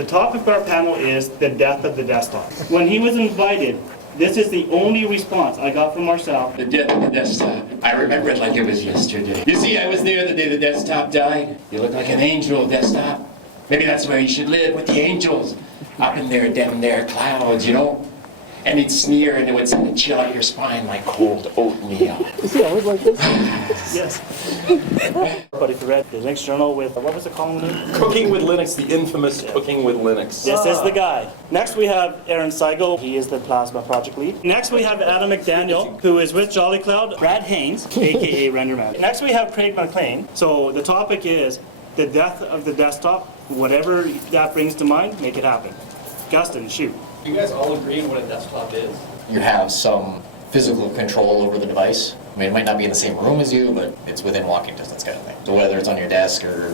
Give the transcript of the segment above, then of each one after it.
The topic of our panel is the death of the desktop. When he was invited, this is the only response I got from Marcel. The death of the desktop. I remember it like it was yesterday. You see, I was there the day the desktop died. You look like an angel, desktop. Maybe that's where you should live, with the angels. Up in there, down there, clouds, you know? And he'd sneer and it would send a chill out your spine like cold oatmeal. Is he always like this? Yes. But if you read the Linux journal with, what was the column name? Cooking with Linux, the infamous Cooking with Linux. This is the guy. Next we have Aaron Seigel. He is the Plasma project lead. Next we have Adam McDaniel, who is with Jolly Cloud. Brad Haynes, aka RenderMan. Next we have Craig McLean. So the topic is the death of the desktop. Whatever that brings to mind, make it happen. Gustin, shoot. Do you guys all agree on what a desktop is? You have some physical control over the device. I mean, it might not be in the same room as you, but it's within walking distance kind of thing. So whether it's on your desk or,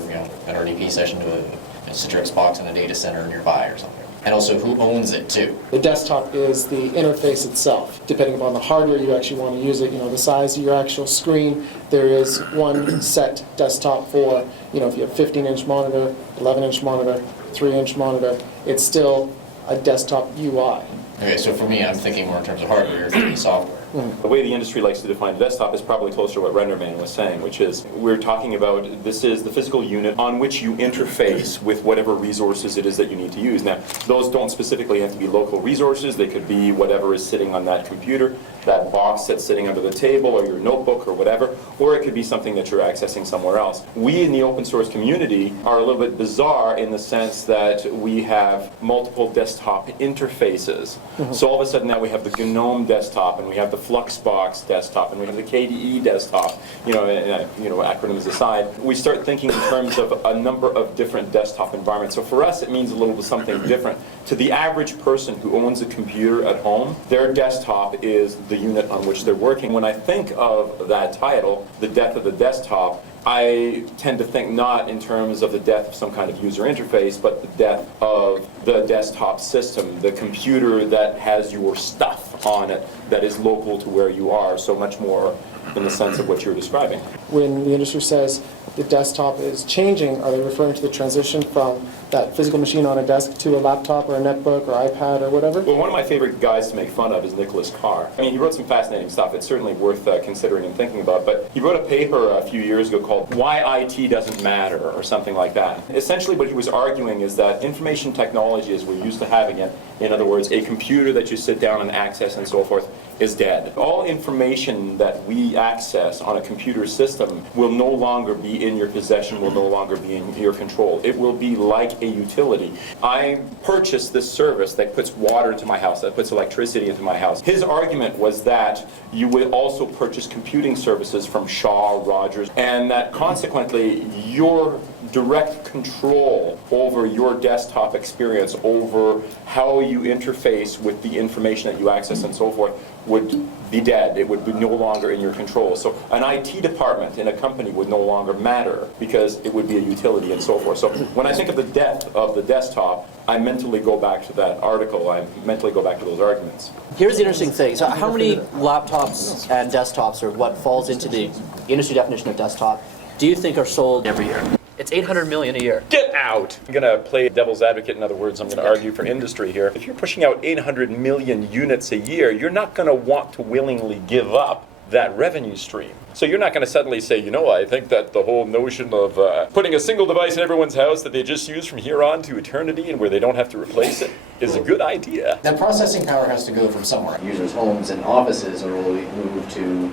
an RDP session to a Citrix box in a data center nearby or something. And also who owns it too. The desktop is the interface itself. Depending upon the hardware you actually want to use it, the size of your actual screen, there is one set desktop for, if you have 15-inch monitor, 11-inch monitor, 3-inch monitor, it's still a desktop UI. Okay, so for me, I'm thinking more in terms of hardware, you're thinking software. The way the industry likes to define desktop is probably closer to what RenderMan was saying, which is we're talking about this is the physical unit on which you interface with whatever resources it is that you need to use. Now, those don't specifically have to be local resources. They could be whatever is sitting on that computer, that box that's sitting under the table, or your notebook, or whatever, or it could be something that you're accessing somewhere else. We in the open source community are a little bit bizarre in the sense that we have multiple desktop interfaces. So all of a sudden now we have the GNOME desktop, and we have the Fluxbox desktop, and we have the KDE desktop, acronyms aside. We start thinking in terms of a number of different desktop environments. So for us, it means a little bit something different. To the average person who owns a computer at home, their desktop is the unit on which they're working. When I think of that title, the death of the desktop, I tend to think not in terms of the death of some kind of user interface, but the death of the desktop system, the computer that has your stuff on it that is local to where you are, so much more in the sense of what you're describing. When the industry says the desktop is changing, are they referring to the transition from that physical machine on a desk to a laptop or a netbook or iPad or whatever? Well, one of my favorite guys to make fun of is Nicholas Carr. I mean, he wrote some fascinating stuff. It's certainly worth considering and thinking about. But he wrote a paper a few years ago called Why IT Doesn't Matter, or something like that. Essentially what he was arguing is that information technology as we're used to having it, in other words, a computer that you sit down and access and so forth, is dead. All information that we access on a computer system will no longer be in your possession, will no longer be in your control. It will be like a utility. I purchased this service that puts water into my house, that puts electricity into my house. His argument was that you would also purchase computing services from Shaw, Rogers, and that consequently your direct control over your desktop experience, over how you interface with the information that you access and so forth, would be dead. It would be no longer in your control. So an IT department in a company would no longer matter because it would be a utility and so forth. So when I think of the death of the desktop, I mentally go back to that article. I mentally go back to those arguments. Here's the interesting thing. So how many laptops and desktops, or what falls into the industry definition of desktop, do you think are sold every year? It's 800 million a year. Get out! I'm going to play devil's advocate. In other words, I'm going to argue for industry here. If you're pushing out 800 million units a year, you're not going to want to willingly give up that revenue stream. So you're not going to suddenly say, I think that the whole notion of putting a single device in everyone's house that they just use from here on to eternity and where they don't have to replace it is a good idea. That processing power has to go from somewhere. Users' homes and offices, or will we move to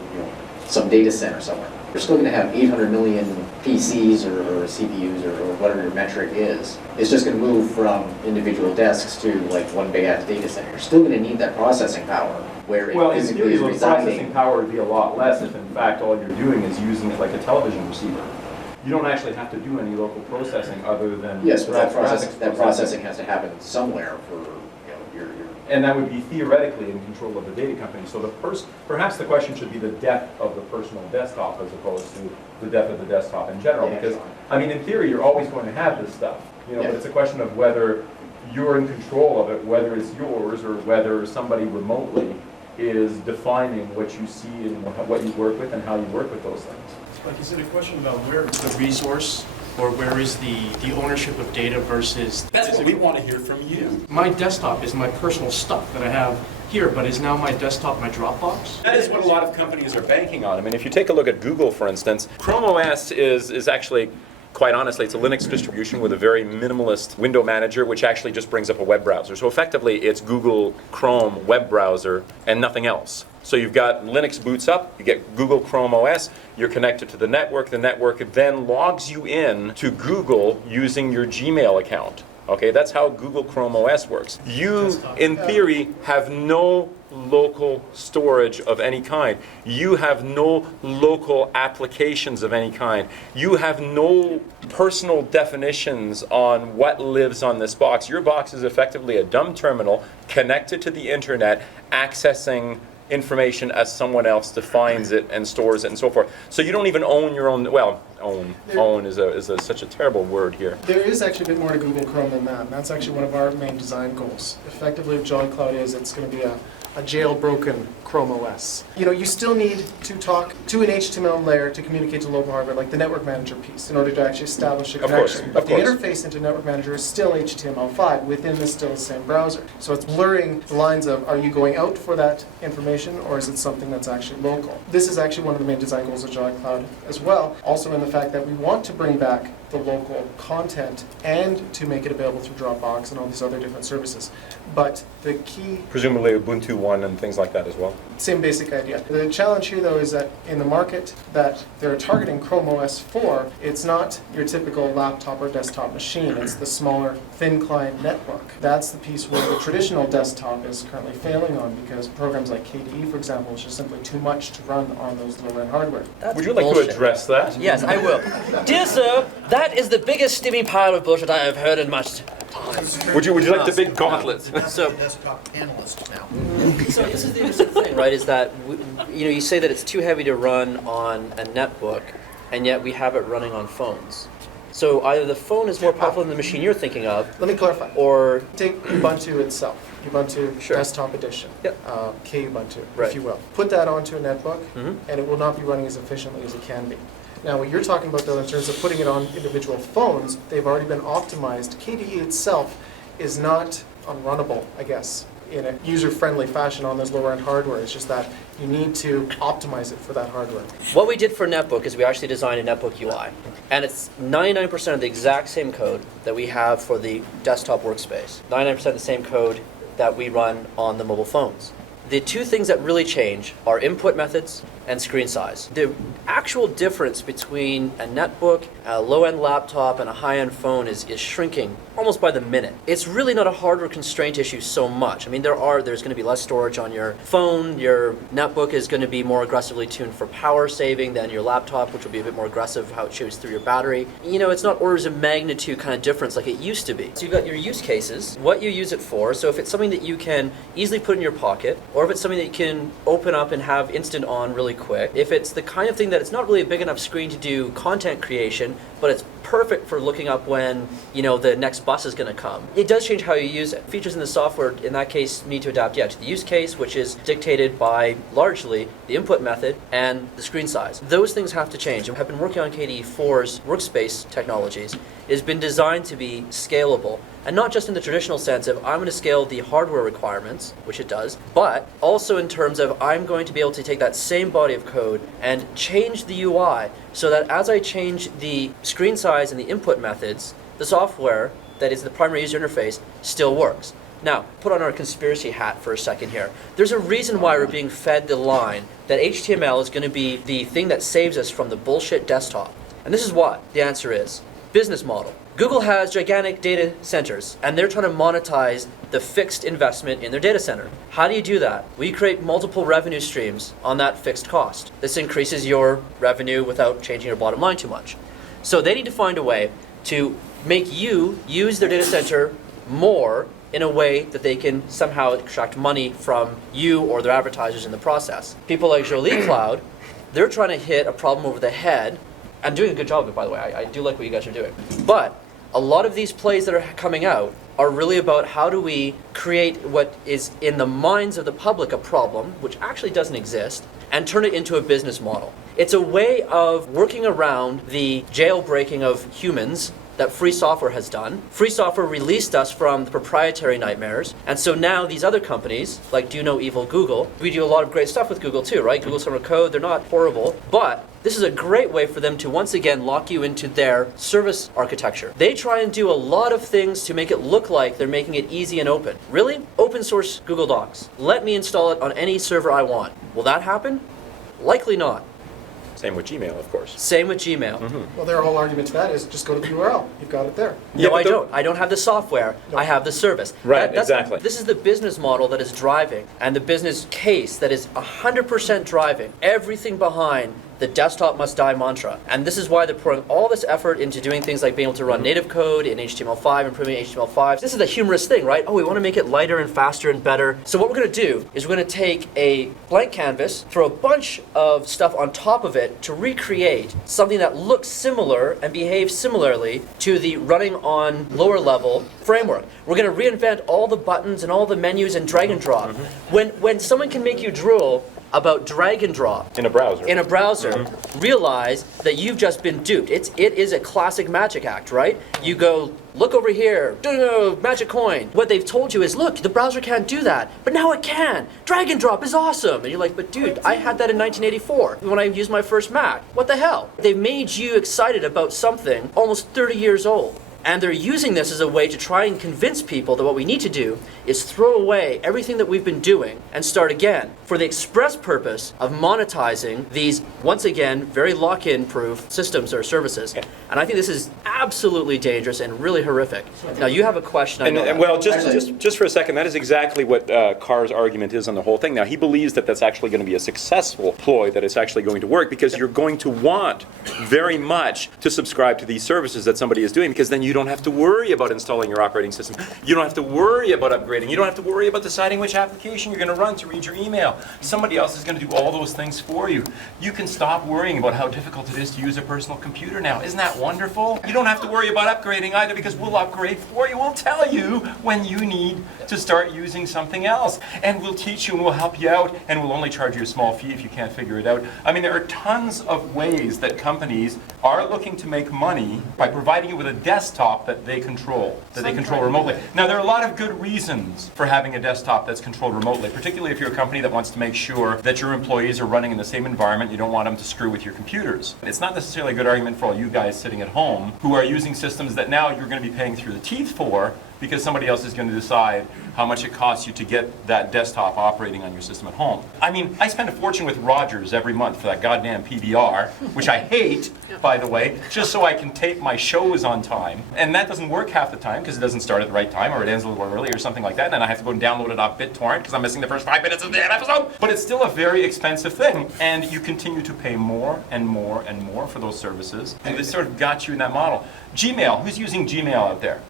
some data center somewhere? You're still going to have 800 million PCs or CPUs or whatever your metric is. It's just going to move from individual desks to like one big ass data center. You're still going to need that processing power where it physically is residing. Processing power would be a lot less if in fact all you're doing is using it like a television receiver. You don't actually have to do any local processing other than... Yes, but that processing has to happen somewhere for your... And that would be theoretically in control of the data company. So perhaps the question should be the death of the personal desktop as opposed to the death of the desktop in general. Because, in theory, you're always going to have this stuff. But it's a question of whether you're in control of it, whether it's yours or whether somebody remotely is defining what you see and what you work with and how you work with those things. Like, is it a question about where the resource Or where is the ownership of data versus... That's what we want to hear from you. My desktop is my personal stuff that I have here, but is now my desktop my Dropbox? That is what a lot of companies are banking on. I mean, if you take a look at Google, for instance, Chrome OS is actually, quite honestly, it's a Linux distribution with a very minimalist window manager, which actually just brings up a web browser. So effectively, it's Google Chrome web browser and nothing else. So you've got Linux boots up, you get Google Chrome OS, you're connected to the network then logs you in to Google using your Gmail account. Okay, that's how Google Chrome OS works. You, in theory, have no local storage of any kind. You have no local applications of any kind. You have no personal definitions on what lives on this box. Your box is effectively a dumb terminal connected to the internet, accessing information as someone else defines it and stores it and so forth. So you don't even own your own, well, own is such a terrible word here. There is actually a bit more to Google Chrome than that, and that's actually one of our main design goals. Effectively, what Jolly Cloud is, it's going to be a jailbroken Chrome OS. You know, you still need to talk to an HTML layer to communicate to local hardware, like the network manager piece, in order to actually establish a connection. But the interface into network manager is still HTML5 within the still the same browser. So it's blurring the lines of, are you going out for that information, or is it something that's actually local? This is actually one of the main design goals of Jolly Cloud as well, also in the fact that we want to bring back the local content and to make it available through Dropbox and all these other different services. But the key... Presumably Ubuntu One and things like that as well. Same basic idea. The challenge here, though, is that in the market that they're targeting Chrome OS for, it's not your typical laptop or desktop machine. It's the smaller, thin client network. That's the piece where the traditional desktop is currently failing on, because programs like KDE, for example, is just simply too much to run on those low-end hardware. Would you like to address that? Yes, I will. Dear sir, that is the biggest steaming pile of bullshit I have heard in much time. Would you like the big gauntlet? So desktop analyst now. So this is the interesting thing, right? Is that you say that it's too heavy to run on a netbook, and yet we have it running on phones. So either the phone is more powerful than the machine you're thinking of. Let me clarify. Or take Ubuntu itself, Ubuntu Sure. Desktop Edition, Yep. Kubuntu, Right. if you will. Put that onto a netbook, Mhm. and it will not be running as efficiently as it can be. Now, what you're talking about, though, in terms of putting it on individual phones, they've already been optimized. KDE itself is not unrunnable, I guess, in a user-friendly fashion on those lower-end hardware. It's just that you need to optimize it for that hardware. what we did for netbook is we actually designed a netbook UI, and it's 99% of the exact same code that we have for the desktop workspace. 99% of the same code that we run on the mobile phones. The two things that really change are input methods and screen size. The actual difference between a netbook, a low-end laptop, and a high-end phone is shrinking almost by the minute. It's really not a hardware constraint issue so much. I mean, there's going to be less storage on your phone. Your netbook is going to be more aggressively tuned for power saving than your laptop, which will be a bit more aggressive how it chews through your battery. You know, it's not orders of magnitude kind of difference like it used to be. So you've got your use cases, what you use it for. So if it's something that you can easily put in your pocket, or if it's something that you can open up and have instant on really quick, if it's the kind of thing that it's not really a big enough screen to do content creation, but it's perfect for looking up when, you know, the next bus is going to come. It does change how you use it. Features in the software, in that case, need to adapt, to the use case, which is dictated by, largely, the input method and the screen size. Those things have to change. I've been working on KDE 4's workspace technologies. It has been designed to be scalable, and not just in the traditional sense of I'm going to scale the hardware requirements, which it does, but also in terms of I'm going to be able to take that same body of code and change the UI so that as I change the screen size and the input methods, the software that is the primary user interface still works. Now, put on our conspiracy hat for a second here. There's a reason why we're being fed the line that HTML is going to be the thing that saves us from the bullshit desktop. And this is what the answer is. Business model. Google has gigantic data centers, and they're trying to monetize the fixed investment in their data center. How do you do that? We create multiple revenue streams on that fixed cost. This increases your revenue without changing your bottom line too much. So they need to find a way to make you use their data center more in a way that they can somehow extract money from you or their advertisers in the process. People like Jolly Cloud, they're trying to hit a problem over the head, and doing a good job of it, by the way. I do like what you guys are doing. But a lot of these plays that are coming out are really about how do we create what is in the minds of the public a problem, which actually doesn't exist, and turn it into a business model. It's a way of working around the jailbreaking of humans that free software has done. Free software released us from the proprietary nightmares, and so now these other companies, like Do No Evil Google, we do a lot of great stuff with Google too, right? Google Summer Code, they're not horrible, but this is a great way for them to once again lock you into their service architecture. They try and do a lot of things to make it look like they're making it easy and open. Really? Open source Google Docs. Let me install it on any server I want. Will that happen? Likely not. Same with Gmail, of course. Same with Gmail. Well, their whole argument to that is just go to the URL. You've got it there. Yeah, No, but I don't. I don't have the software. I have the service. Right, That's- exactly. This is the business model that is driving, and the business case that is 100% driving everything behind the desktop must die mantra. And this is why they're pouring all this effort into doing things like being able to run native code in HTML5, improving HTML5. This is the humorous thing, right? Oh, we want to make it lighter and faster and better. So what we're going to do is we're going to take a blank canvas, throw a bunch of stuff on top of it to recreate something that looks similar and behaves similarly to the running on lower level framework. We're going to reinvent all the buttons and all the menus and drag and drop. When someone can make you drool about drag and drop In a browser. in a browser, realize that you've just been duped. It is a classic magic act, right? You go, look over here, magic coin. What they've told you is, look, the browser can't do that, but now it can. Drag and drop is awesome. And you're like, but dude, I had that in 1984 when I used my first Mac. What the hell? They've made you excited about something almost 30 years old. And they're using this as a way to try and convince people that what we need to do is throw away everything that we've been doing and start again for the express purpose of monetizing these, once again, very lock-in proof systems or services. And I think this is absolutely dangerous and really horrific. Now, you have a question. I know that. Well, just for a second, that is exactly what Carr's argument is on the whole thing. Now, he believes that that's actually going to be a successful ploy, that it's actually going to work, because you're going to want very much to subscribe to these services that somebody is doing, because then you don't have to worry about installing your operating system. You don't have to worry about upgrading. You don't have to worry about deciding which application you're going to run to read your email. Somebody else is going to do all those things for you. You can stop worrying about how difficult it is to use a personal computer now. Isn't that wonderful? You don't have to worry about upgrading either, because we'll upgrade for you. We'll tell you when you need to start using something else. And we'll teach you and we'll help you out, and we'll only charge you a small fee if you can't figure it out. I mean, there are tons of ways that companies are looking to make money by providing you with a desktop that they control remotely. Now, there are a lot of good reasons for having a desktop that's controlled remotely, particularly if you're a company that wants to make sure that your employees are running in the same environment. You don't want them to screw with your computers. It's not necessarily a good argument for all you guys sitting at home who are using systems that now you're going to be paying through the teeth for, because somebody else is going to decide how much it costs you to get that desktop operating on your system at home. I mean, I spend a fortune with Rogers every month for that goddamn PVR, which I hate, by the way, just so I can tape my shows on time. And that doesn't work half the time because it doesn't start at the right time, or it ends a little early or something like that, and then I have to go and download it off BitTorrent because I'm missing the first 5 minutes of the episode. But it's still a very expensive thing, and you continue to pay more and more and more for those services, and they sort of got you in that model. Gmail, who's using Gmail out there?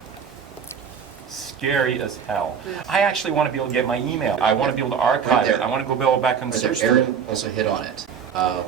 Scary as hell. I actually want to be able to get my email. I want to be able to archive it. I want to go build back and search through it. Aaron also hit on it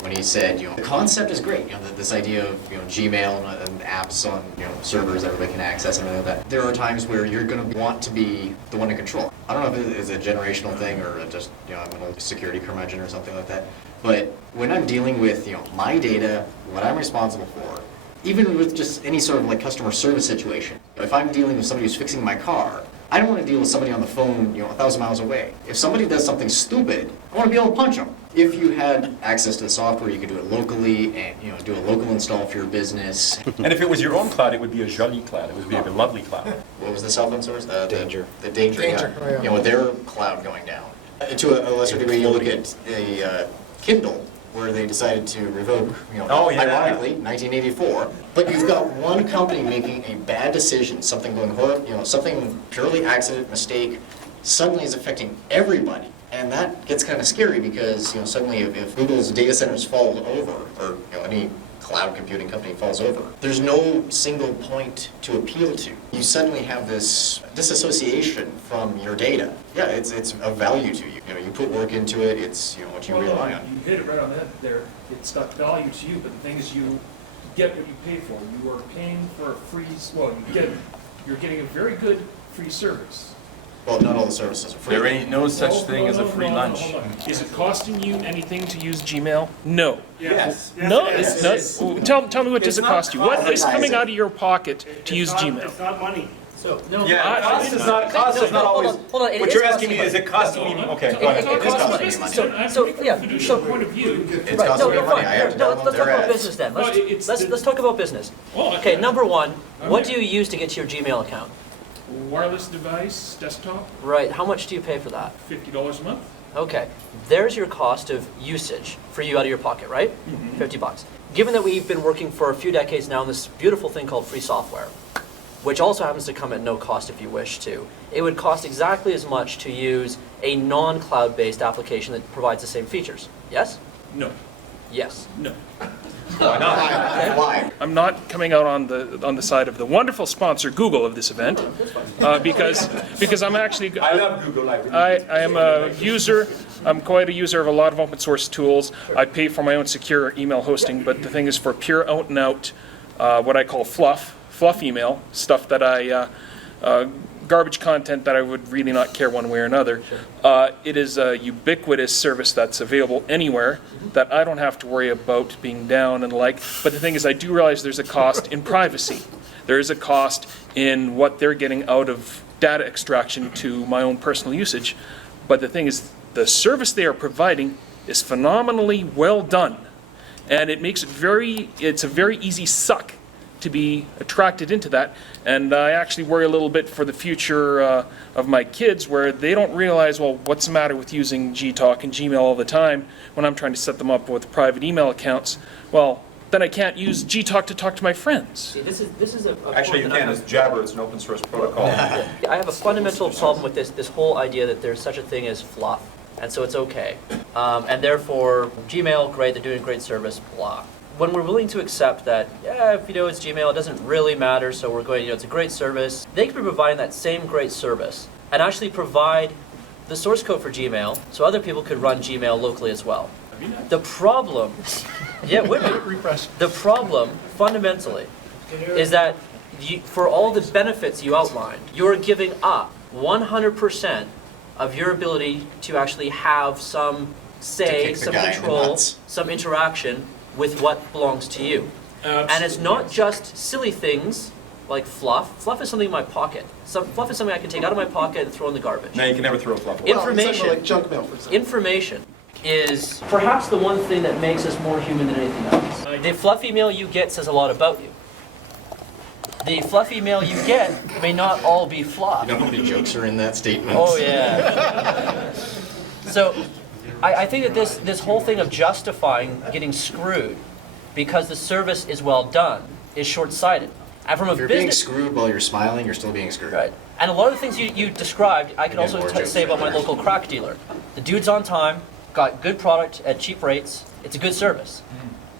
when he said, the concept is great. This idea of Gmail and apps on servers that everybody can access and everything like that. There are times where you're going to want to be the one to control. I don't know if it is a generational thing or just I'm an old security curmudgeon or something like that. But when I'm dealing with my data, what I'm responsible for, even with just any sort of customer service situation, if I'm dealing with somebody who's fixing my car, I don't want to deal with somebody on the phone 1,000 miles away. If somebody does something stupid, I want to be able to punch them. If you had access to the software, you could do it locally and do a local install for your business. And if it was your own cloud, it would be a jolly cloud. It would be a lovely cloud. What was the cell phone source? Danger. The danger. Oh, yeah. With their cloud going down. To a lesser degree, you look at a Kindle, where they decided to revoke, ironically, 1984. But you've got one company making a bad decision, something going horrible, something purely accident, mistake, suddenly is affecting everybody. And that gets kind of scary because, suddenly if Google's data centers fall over, or any cloud computing company falls over, there's no single point to appeal to. You suddenly have this disassociation from your data. Yeah, it's of value to you. You put work into it, it's what you rely on. You hit it right on the head there. It's got value to you, but the thing is you get what you pay for. You are paying for a free, you're getting a very good free service. Well, not all the services are free. There ain't no such thing as a free lunch. Hold on. Is it costing you anything to use Gmail? No. Yes. No, it's not. Tell me what does it cost you? What is coming out of your pocket to use Gmail? It's not money. So, no, Yeah, cost is not always. hold on, it What is you're asking costing me, is it costing me? Okay, go ahead. It costs costs me business. money. So, point of view. It's Right, costing no, me no, money. fine. I have to No, let's download talk their about ads. business then. No, it's Let's talk about business. Well, Okay, number one, what do Okay. you use to get to your Gmail account? Wireless device, desktop, Right, how much do you pay for that? $50 a month. Okay, there's your cost of usage for you out of your pocket, right? $50. Given that we've been working for a few decades now on this beautiful thing called free software, which also happens to come at no cost if you wish to, it would cost exactly as much to use a non-cloud-based application that provides the same features. Yes? No. Yes. No. Why not? Why? I'm not coming out on the side of the wonderful sponsor Google of this event, because I'm actually I love Google. I am a user. I'm quite a user of a lot of open source tools. I pay for my own secure email hosting, but the thing is for pure out and out, what I call fluff email, stuff that garbage content that I would really not care one way or another. It is a ubiquitous service that's available anywhere that I don't have to worry about being down and the like. But the thing is, I do realize there's a cost in privacy. There is a cost in what they're getting out of data extraction to my own personal usage. But the thing is, the service they are providing is phenomenally well done. And it makes it's a very easy suck to be attracted into that. And I actually worry a little bit for the future of my kids, where they don't realize, well, what's the matter with using Gtalk and Gmail all the time when I'm trying to set them up with private email accounts? Well, then I can't use Gtalk to talk to my friends. See, this is a Actually, you point that can. I It's Jabber. It's an open source protocol. I have a fundamental problem with this whole idea that there's such a thing as fluff, and so it's okay. And therefore, Gmail, great, they're doing a great service, blah. When we're willing to accept that, yeah, if it's Gmail, it doesn't really matter, so we're going, it's a great service, they could be providing that same great service and actually provide the source code for Gmail so other people could run Gmail locally as well. The problem, the problem fundamentally is that for all the benefits you outlined, you're giving up 100% of your ability to actually have some say, kick the some guy in the control, nuts. some interaction with what belongs to you. And it's not just silly things like fluff. Fluff is something in my pocket. Fluff is something I can take out of my pocket and throw in the garbage. No, you can never throw fluff away. Information. Like junk mail, for example. Information is perhaps the one thing that makes us more human than anything else. The fluff email you get says a lot about you. The fluff email you get may not all be fluff. You know how many jokes are in that statement? Oh yeah. So I think that this whole thing of justifying getting screwed because the service is well done is short-sighted. And from a If you're being business, screwed while you're smiling, you're still being screwed. right? And a lot of the things you described, I can Yeah, also more jokes say about my there. local crack dealer. The dude's on time, got good product at cheap rates. It's a good service.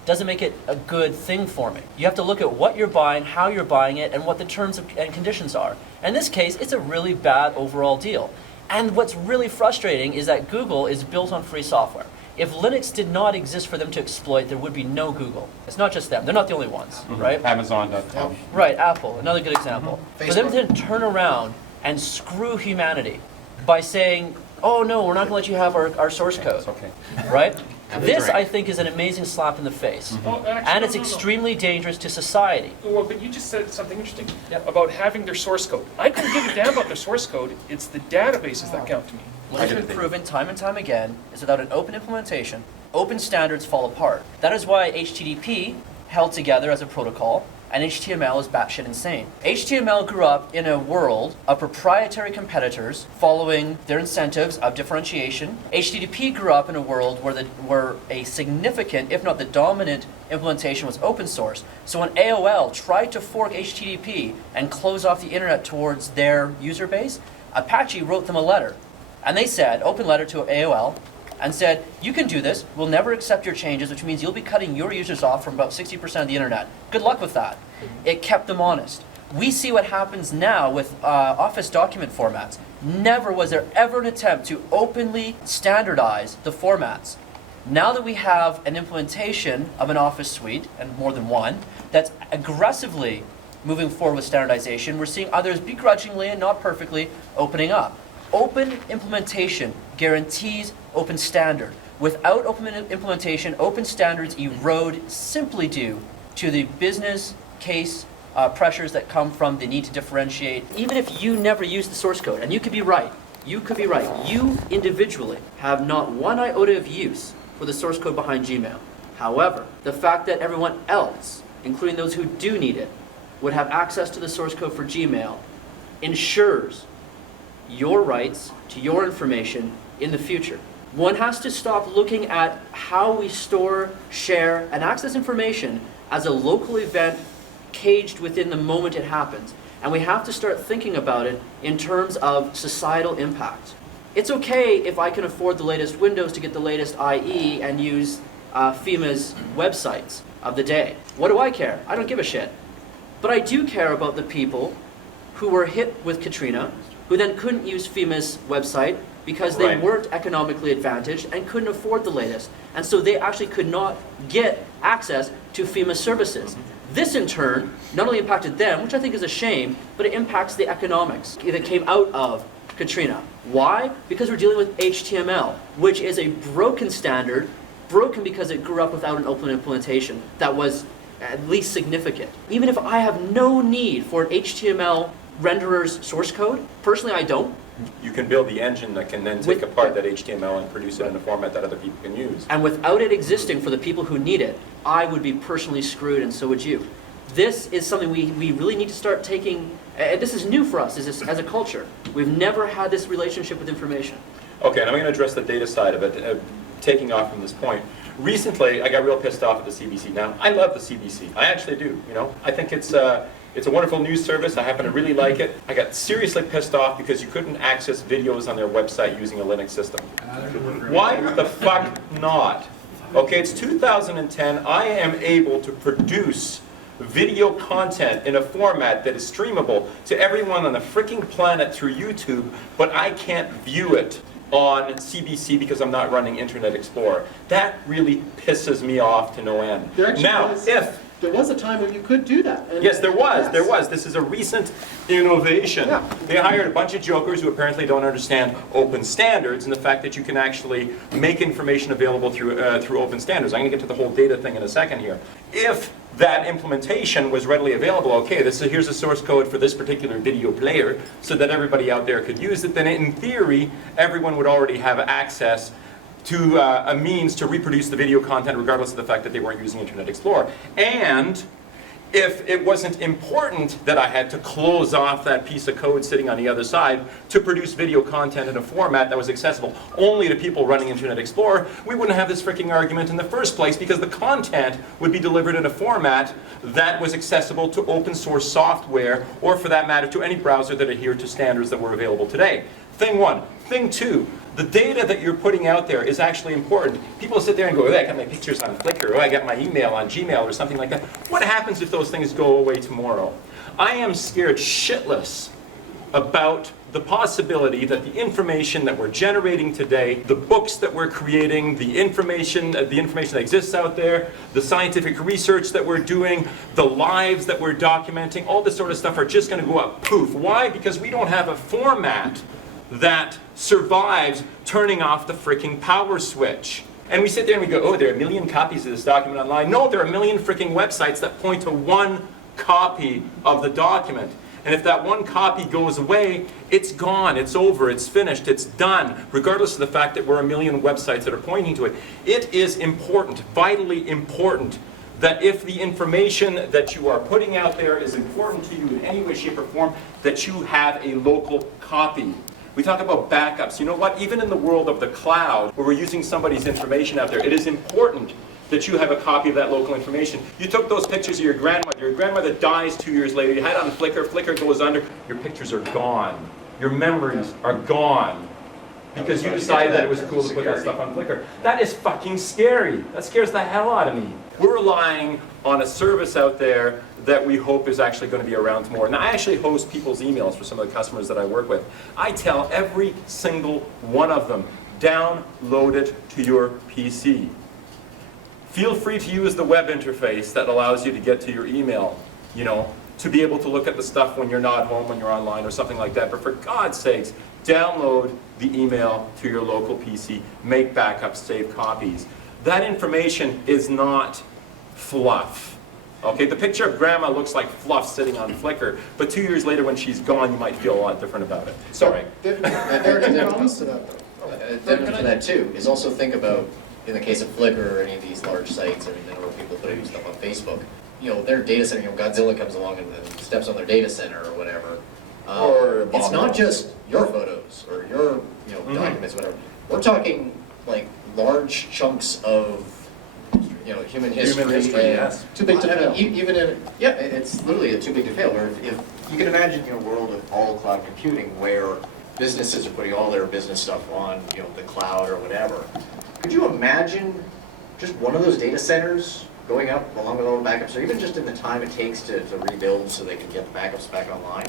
Doesn't make it a good thing for me. You have to look at what you're buying, how you're buying it, and what the terms and conditions are. In this case, it's a really bad overall deal. And what's really frustrating is that Google is built on free software. If Linux did not exist for them to exploit, there would be no Google. It's not just them. They're not the only ones, right? Amazon.com. Right, Apple, another good example. For them to turn around and screw humanity by saying, oh no, we're not going to let you have our source code, Okay. right? Have a This, drink. I think, is an amazing slap in the face. Oh, actually, And it's no. extremely dangerous to society. Well, but you just said something interesting Yep. about having their source code. I couldn't give a damn about their source code. It's the databases that count to me. What has been proven time and time again is without an open implementation, open standards fall apart. That is why HTTP held together as a protocol, and HTML is batshit insane. HTML grew up in a world of proprietary competitors following their incentives of differentiation. HTTP grew up in a world where a significant, if not the dominant, implementation was open source. So when AOL tried to fork HTTP and close off the internet towards their user base, Apache wrote them a letter. And they said, open letter to AOL, and said, you can do this, we'll never accept your changes, which means you'll be cutting your users off from about 60% of the internet. Good luck with that. It kept them honest. We see what happens now with Office document formats. Never was there ever an attempt to openly standardize the formats. Now that we have an implementation of an Office suite, and more than one, that's aggressively moving forward with standardization, we're seeing others begrudgingly and not perfectly opening up. Open implementation guarantees open standard. Without open implementation, open standards erode simply due to the business case pressures that come from the need to differentiate. Even if you never use the source code, and you could be right, you individually have not one iota of use for the source code behind Gmail. However, the fact that everyone else, including those who do need it, would have access to the source code for Gmail ensures your rights to your information in the future. One has to stop looking at how we store, share, and access information as a local event caged within the moment it happens. And we have to start thinking about it in terms of societal impact. It's okay if I can afford the latest Windows to get the latest IE and use FEMA's websites of the day. What do I care? I don't give a shit. But I do care about the people who were hit with Katrina, who then couldn't use FEMA's website because they weren't economically advantaged and couldn't afford the latest. And so they actually could not get access to FEMA services. This in turn not only impacted them, which I think is a shame, but it impacts the economics that came out of Katrina. Why? Because we're dealing with HTML, which is a broken standard, broken because it grew up without an open implementation that was at least significant. Even if I have no need for an HTML renderer's source code, personally I don't. You can build the engine that can then take apart that HTML and produce it in a format that other people can use. And without it existing for the people who need it, I would be personally screwed, and so would you. This is something we really need to start taking, this is new for us as a culture. We've never had this relationship with information. Okay, and I'm going to address the data side of it, taking off from this point. Recently, I got real pissed off at the CBC. Now, I love the CBC. I actually do, you know. I think it's a wonderful news service. I happen to really like it. I got seriously pissed off because you couldn't access videos on their website using a Linux system. Why the fuck not? Okay, it's 2010. I am able to produce video content in a format that is streamable to everyone on the freaking planet through YouTube, but I can't view it on CBC because I'm not running Internet Explorer. That really pisses me off to no end. Now, There was a time when you could do that. Yes, there was. This is a recent innovation. Yeah. They hired a bunch of jokers who apparently don't understand open standards and the fact that you can actually make information available through open standards. I'm going to get to the whole data thing in a second here. If that implementation was readily available, okay, here's a source code for this particular video player so that everybody out there could use it, then in theory, everyone would already have access to a means to reproduce the video content regardless of the fact that they weren't using Internet Explorer. And if it wasn't important that I had to close off that piece of code sitting on the other side to produce video content in a format that was accessible only to people running Internet Explorer, we wouldn't have this freaking argument in the first place because the content would be delivered in a format that was accessible to open source software, or for that matter to any browser that adhered to standards that were available today. Thing one. Thing two, the data that you're putting out there is actually important. People sit there and go, oh, I got my pictures on Flickr, oh, I got my email on Gmail or something like that. What happens if those things go away tomorrow? I am scared shitless about the possibility that the information that we're generating today, the books that we're creating, the information that exists out there, the scientific research that we're doing, the lives that we're documenting, all this sort of stuff are just going to go up poof. Why? Because we don't have a format that survives turning off the freaking power switch. And we sit there and we go, oh, there are 1 million copies of this document online. No, there are 1 million freaking websites that point to one copy of the document. And if that one copy goes away, it's gone, it's over, it's finished, it's done, regardless of the fact that we're 1 million websites that are pointing to it. It is important, vitally important, that if the information that you are putting out there is important to you in any way, shape, or form, that you have a local copy. We talk about backups. You know what? Even in the world of the cloud, where we're using somebody's information out there, it is important that you have a copy of that local information. You took those pictures of your grandmother dies 2 years later, you had it on Flickr, Flickr goes under, your pictures are gone. Your memories are gone. Because you decided that it was cool to put that stuff on Flickr. That is fucking scary. That scares the hell out of me. We're relying on a service out there that we hope is actually going to be around more. Now, I actually host people's emails for some of the customers that I work with. I tell every single one of them, download it to your PC. Feel free to use the web interface that allows you to get to your email. You know, to be able to look at the stuff when you're not home, when you're online or something like that. But for God's sakes, download the email to your local PC, make backups, save copies. That information is not fluff. Okay, the picture of grandma looks like fluff sitting on Flickr, but 2 years later when she's gone, you might feel a lot different about it. Sorry. Addendum to that too, is also think about, in the case of Flickr or any of these large sites, or people putting stuff on Facebook, you know, their data center, you know, Godzilla comes along and steps on their data center or whatever. Or it's not just your photos or your, you know, documents, whatever. We're talking like large chunks of, you know, human history. Yes. Too big to fail. Even in, yeah, it's literally too big to fail. Where if you can imagine, you know, a world of all cloud computing where businesses are putting all their business stuff on, you know, the cloud or whatever. Could you imagine just one of those data centers going up along with all the backups, or even just in the time it takes to rebuild so they can get the backups back online?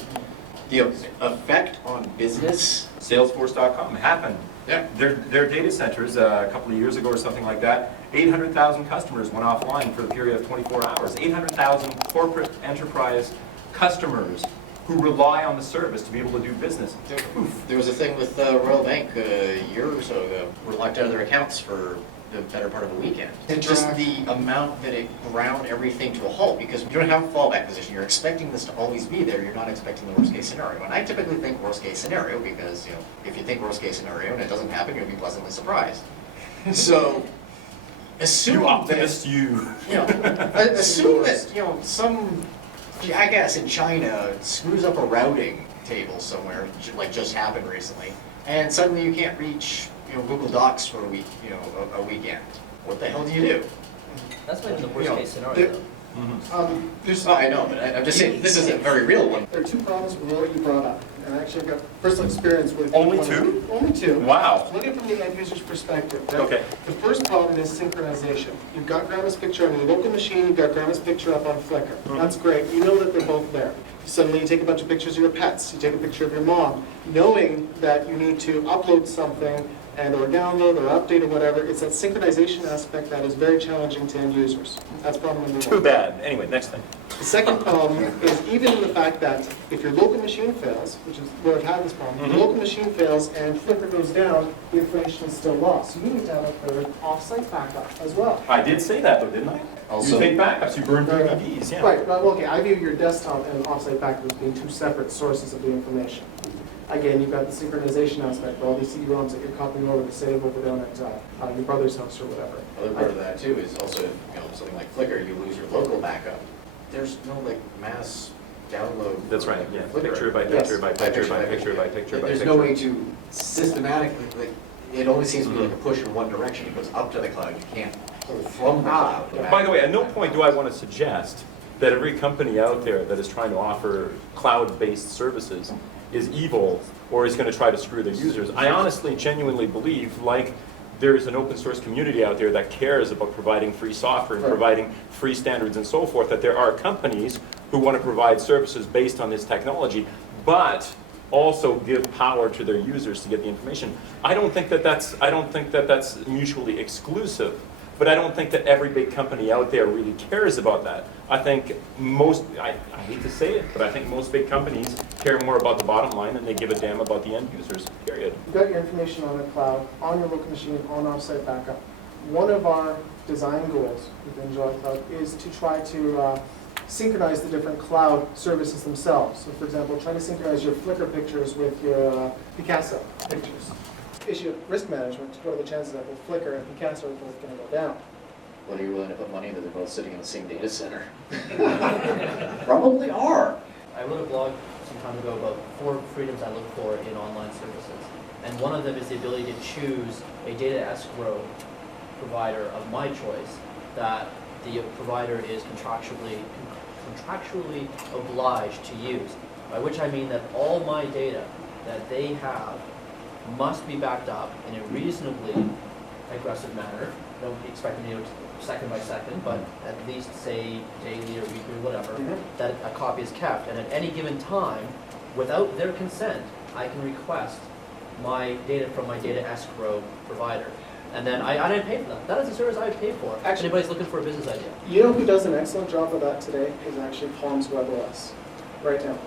The effect on business. Salesforce.com happened. Yeah. Their data centers a couple of years ago or something like that, 800,000 customers went offline for the period of 24 hours. 800,000 corporate enterprise customers who rely on the service to be able to do business. Poof. There was a thing with Royal Bank a year or so ago, were locked out of their accounts for the better part of a weekend. And just the amount that it ground everything to a halt, because you don't have a fallback position. You're expecting this to always be there. You're not expecting the worst case scenario. And I typically think worst case scenario because, you know, if you think worst case scenario and it doesn't happen, you'll be pleasantly surprised. So, assume You optimist, you. You know, assume that, you know, some jackass in China screws up a routing table somewhere, like just happened recently, and suddenly you can't reach, you know, Google Docs for a week, you know, a weekend. What the hell do you do? That's not even the worst You know, case scenario though. Oh, I know, but I'm just saying, this is a very real one. There are two problems with what you brought up, and I actually got personal experience with. Only each one. two? Only two. Wow. Look at it from the end user's perspective. Right? Okay. The first problem is synchronization. You've got grandma's picture on your local machine, you've got grandma's picture up on Flickr. That's great. You know that they're both there. Suddenly you take a bunch of pictures of your pets, you take a picture of your mom, knowing that you need to upload something and or download or update or whatever. It's that synchronization aspect that is very challenging to end users. That's problem number one. Too bad. Anyway, next thing. The second problem is even in the fact that if your local machine fails, which is where I've had this problem, if your local machine fails and Flickr goes down, the information is still lost. So you need to have a third off-site backup as well. I did say that though, didn't I? Also- you take backups, you burn DVDs, yeah. Right, well, okay, I view your desktop and off-site backup as being two separate sources of the information. Again, you've got the synchronization aspect, all these CD-ROMs that you're copying over to save over down at your brother's house or whatever. Other part of that too is also, you know, something like Flickr, you lose your local backup. There's no like mass download. That's right, yeah. Flickr. Picture by Yes. picture by picture by picture by picture by There's picture. no way to systematically, like, it only seems to be like a push in one direction. It goes up to the cloud. You can't pull from the cloud. back. By the way, at no point do I want to suggest that every company out there that is trying to offer cloud-based services is evil or is going to try to screw their users. I honestly, genuinely believe, like there is an open source community out there that cares about providing free software and providing free standards and so forth, that there are companies who want to provide services based on this technology, but also give power to their users to get the information. I don't think that that's mutually exclusive. But I don't think that every big company out there really cares about that. I think most, I hate to say it, but I think most big companies care more about the bottom line than they give a damn about the end users, period. You've got your information on the cloud, on your local machine, on off-site backup. One of our design goals within Jolly Cloud is to try to synchronize the different cloud services themselves. So for example, try to synchronize your Flickr pictures with your Picasso pictures. Issue of risk management, what are the chances that both Flickr and Picasso are both going to go down? What are you willing to put money that they're both sitting in the same data center? Probably are. I wrote a blog some time ago about 4 freedoms I look for in online services. And one of them is the ability to choose a data escrow provider of my choice that the provider is contractually obliged to use. By which I mean that all my data that they have must be backed up in a reasonably aggressive manner. Don't expect me to do it second by second, but at least say daily or weekly or whatever, that a copy is kept. And at any given time, without their consent, I can request my data from my data escrow provider. And then I didn't pay for that. That is a service I would pay for. Actually- Anybody's looking for a business idea. You know who does an excellent job of that today is actually Palm's WebOS, right now.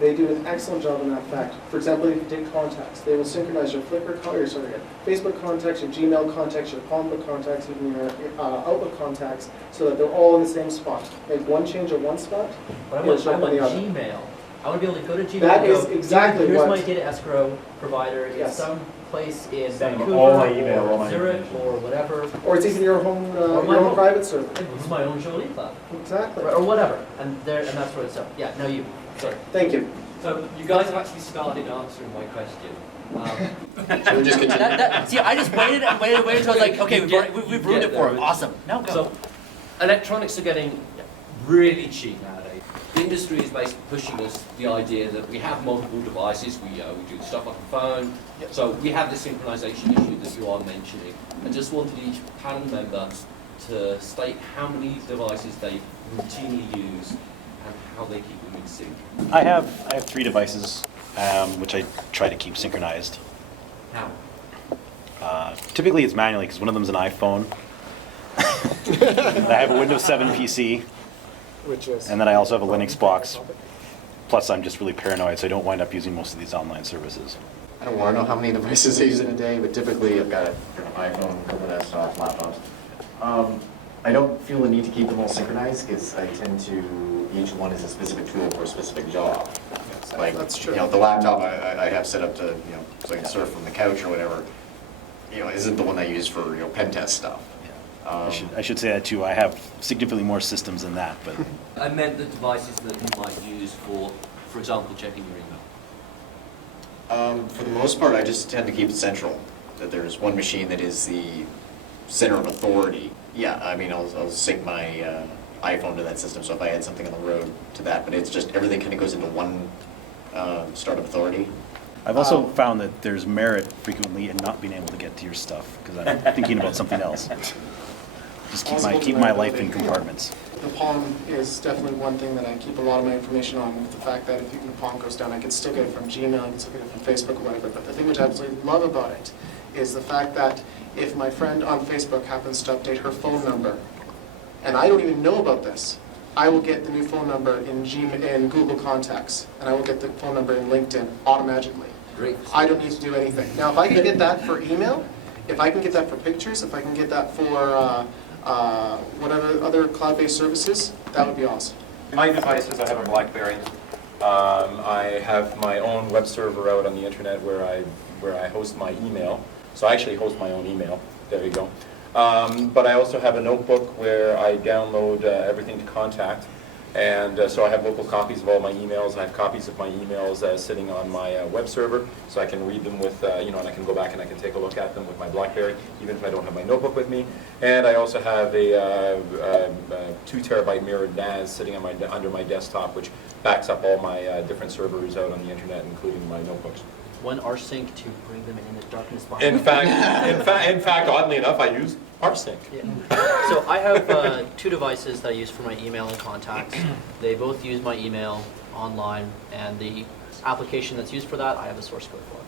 They do an excellent job in that fact. For example, if you take contacts, they will synchronize your your Facebook contacts, your Gmail contacts, your Palm contacts, even your Outlook contacts, so that they're all in the same spot. Make one change at one spot, But I it'll want show up on the other. Gmail. I want to be able to go to Gmail That and go, is exactly here's what- my data escrow provider. It's Yes. some place in Send them Vancouver all my email, all or my Zurich information. or whatever. Or it's even your home, my your own home. private server. This is my own Jolie cloud. Exactly. Or whatever. And that's where it's up. Yeah, no, you. Sorry. Thank you. So you guys have actually started answering my question. Should we just continue? See, I just waited until I was like, okay, we've ruined it for him. Awesome. Now go. So electronics are getting really cheap nowadays. The industry is basically pushing us the idea that we have multiple devices, we do stuff on the phone, so we have this synchronization issue that you are mentioning. I just wanted each panel member to state how many devices they routinely use and how they keep them in sync. I have 3 devices, which I try to keep synchronized. How? Typically it's manually because one of them's an iPhone. And I have a Windows 7 PC, Which is. and then I also have a Linux box. Plus I'm just really paranoid, so I don't wind up using most of these online services. I don't want to know how many devices I use in a day, but typically I've got an iPhone, a couple desktop, laptops. I don't feel the need to keep them all synchronized because I tend to, each one is a specific tool for a specific job. Like, That's true. the laptop I have set up to, so I can surf from the couch or whatever, isn't the one I use for, pen test stuff. I should say that too. I have significantly more systems than that, but I meant the devices that you might use for example, checking your email. For the most part, I just tend to keep it central, that there's one machine that is the center of authority. Yeah, I mean, I'll sync my iPhone to that system, so if I had something on the road to that, but it's just everything kind of goes into one start of authority. I've also found that there's merit frequently in not being able to get to your stuff because I'm thinking about something else. Just keep my life in compartments. The Palm is definitely one thing that I keep a lot of my information on, with the fact that if even the Palm goes down, I can still get it from Gmail, I can still get it from Facebook or whatever. But the thing which I absolutely love about it is the fact that if my friend on Facebook happens to update her phone number, and I don't even know about this, I will get the new phone number in Google Contacts, and I will get the phone number in LinkedIn automatically. Great. I don't need to do anything. Now, if I can get that for email, if I can get that for pictures, if I can get that for whatever other cloud-based services, that would be awesome. My devices, I have a BlackBerry. I have my own web server out on the internet where I host my email. So I actually host my own email. There you go. But I also have a notebook where I download everything to Contact. And so I have local copies of all my emails. I have copies of my emails sitting on my web server, so I can read them with, and I can go back and I can take a look at them with my BlackBerry, even if I don't have my notebook with me. And I also have a 2 terabyte mirrored NAS sitting on under my desktop, which backs up all my different servers out on the internet, including my notebooks. One rsync to bring them in the darkness box. In fact, oddly enough, I use rsync. Yeah. So I have 2 devices that I use for my email and contacts. They both use my email online, and the application that's used for that, I have the source code for.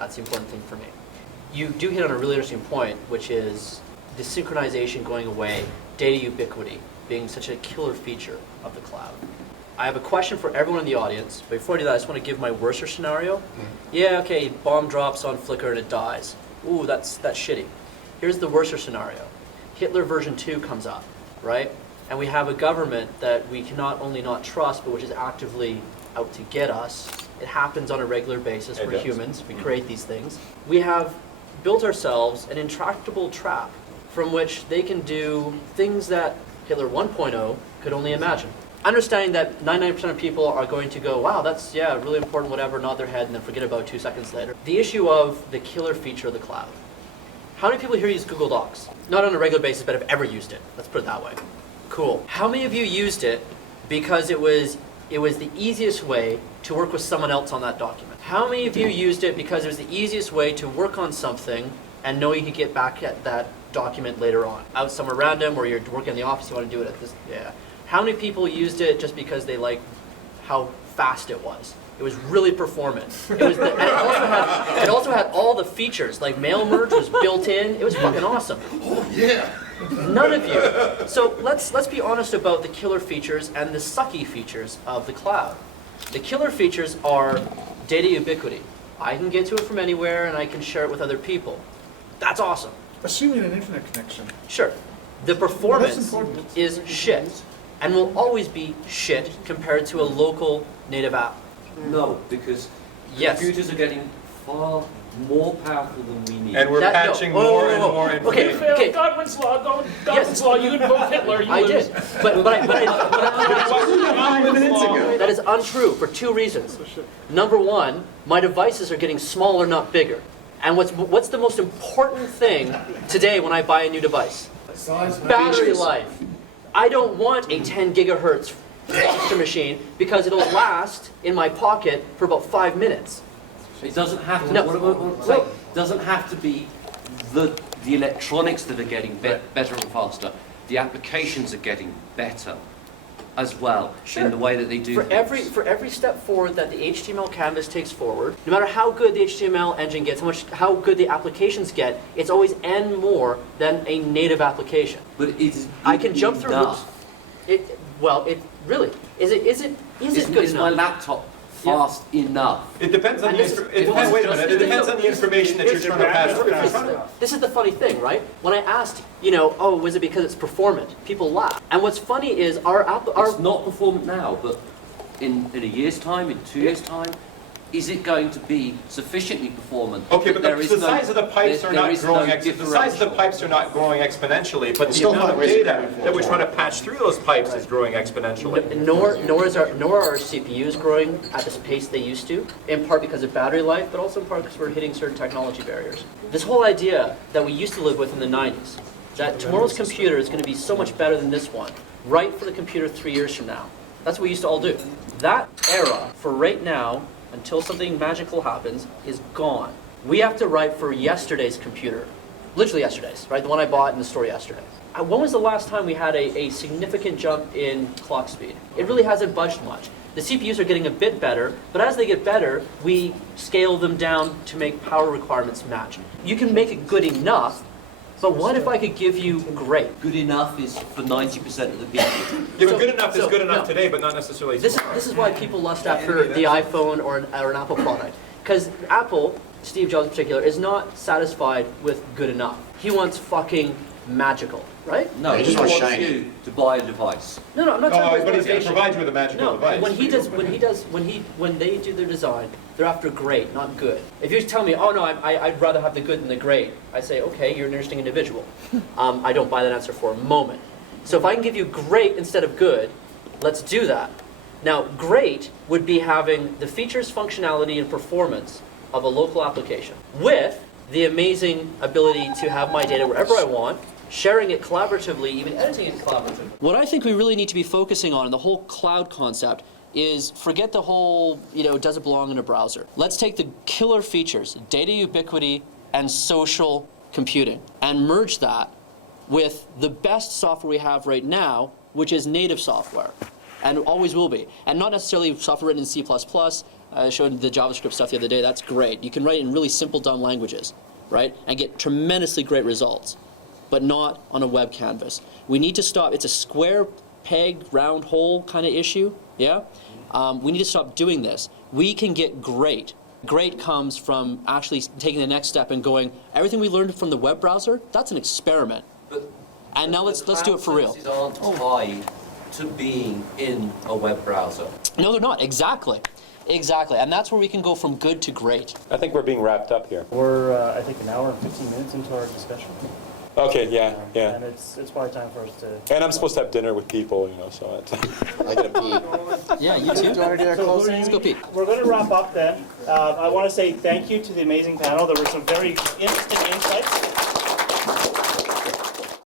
That's the important thing for me. You do hit on a really interesting point, which is the synchronization going away, data ubiquity being such a killer feature of the cloud. I have a question for everyone in the audience. Before I do that, I just want to give my worst scenario. Yeah, okay, bomb drops on Flickr and it dies. Ooh, that's shitty. Here's the worst scenario. Hitler version 2 comes up, right? And we have a government that we cannot only not trust, but which is actively out to get us. It happens on a regular basis. We're humans. We create these things. We have built ourselves an intractable trap from which they can do things that Hitler 1.0 could only imagine. Understanding that 99% of people are going to go, wow, that's, yeah, really important, whatever, nod their head, and then forget about it 2 seconds later. The issue of the killer feature of the cloud. How many people here use Google Docs? Not on a regular basis, but have ever used it. Let's put it that way. Cool. How many of you used it because it was the easiest way to work with someone else on that document? How many of you used it because it was the easiest way to work on something and know you could get back at that document later on? Out somewhere random, or you're working in the office, you want to do it at this, yeah. How many people used it just because they liked how fast it was? It was really performant. It was and it also had all the features, like mail merge was built in. It was fucking awesome. Oh, yeah. None of you. So let's be honest about the killer features and the sucky features of the cloud. The killer features are data ubiquity. I can get to it from anywhere and I can share it with other people. That's awesome. Assuming an internet connection. Sure. The performance important. is shit and will always be shit compared to a local native app. No, because Yes. computers are getting far more powerful than we need. And we're That- no. patching Whoa, whoa, more whoa, and whoa. more Okay, information. okay. Godwin's law, Godwin's Yes. law, you invoke Hitler, you I lose. did, but that is untrue for two reasons. Number one, my devices are getting smaller, not bigger. And what's the most important thing today when I buy a new device? Battery life. I don't want a 10 gigahertz monster machine because it'll last in my pocket for about 5 minutes. It doesn't have to. No. What I'm saying, doesn't have to be the electronics that are getting better and faster. The applications are getting better as well in the way that they do For things. every step forward that the HTML canvas takes forward, no matter how good the HTML engine gets, how good the applications get, it's always n more than a native application. But it is. I can jump through hoops. enough. It really is it good Is my enough? laptop fast enough? It depends on And the, this- it depends, wait a minute, it depends on the information that you're trying to pass through. This is the funny thing, right? When I asked, oh, was it because it's performant? People laugh. And what's funny is It's not performant now, but in a year's time, in 2 years' time, is it going to be sufficiently performant? Okay, that but there the is size of the pipes there are not is growing, no the size of the differential? pipes are not growing exponentially, but the Still amount not of raising data the that we're trying to patch through those pipes is growing exponentially. Nor are our CPUs growing at the pace they used to, in part because of battery life, but also in part because we're hitting certain technology barriers. This whole idea that we used to live with in the 90s, that tomorrow's computer is going to be so much better than this one, right for the computer 3 years from now. That's what we used to all do. That era, for right now, until something magical happens, is gone. We have to write for yesterday's computer. Literally yesterday's, right? The one I bought in the store yesterday. When was the last time we had a significant jump in clock speed? It really hasn't budged much. The CPUs are getting a bit better, but as they get better, we scale them down to make power requirements match. You can make it good enough, but what if I could give you great? Good enough is for 90% of the people. Yeah, but good enough is so, good enough no. today, but not necessarily This tomorrow. is why people lust after the iPhone or an Apple product. Because Apple, Steve Jobs in particular, is not satisfied with good enough. He wants fucking magical, right? No, They he just want wants shiny. you to buy a device. No, I'm not talking Oh, about but he's going to motivation. provide you with a magical No, device. when they do their design, they're after great, not good. If you tell me, oh no, I'd rather have the good than the great, I say, okay, you're an interesting individual. I don't buy that answer for a moment. So if I can give you great instead of good, let's do that. Now, great would be having the features, functionality, and performance of a local application with the amazing ability to have my data wherever I want, sharing it collaboratively, even editing it collaboratively. What I think we really need to be focusing on in the whole cloud concept is forget the whole, does it belong in a browser? Let's take the killer features, data ubiquity and social computing, and merge that with the best software we have right now, which is native software, and always will be. And not necessarily software written in C++. I showed the JavaScript stuff the other day. That's great. You can write in really simple, dumb languages, right? And get tremendously great results, but not on a web canvas. We need to stop. It's a square peg, round hole kind of issue, yeah? We need to stop doing this. We can get great. Great comes from actually taking the next step and going, everything we learned from the web browser, that's an experiment. And now let's do it for real. The services aren't tied to being in a web browser. No, they're not. Exactly. And that's where we can go from good to great. I think we're being wrapped up here. We're, I think, an hour and 15 minutes into our discussion. Okay, yeah. And it's probably time for us to... And I'm supposed to have dinner with people, so it's... I gotta pee. Yeah, you too. Do you want to do our closing? Let's go, Pete. We're going to wrap up then. I want to say thank you to the amazing panel. There were some very interesting insights.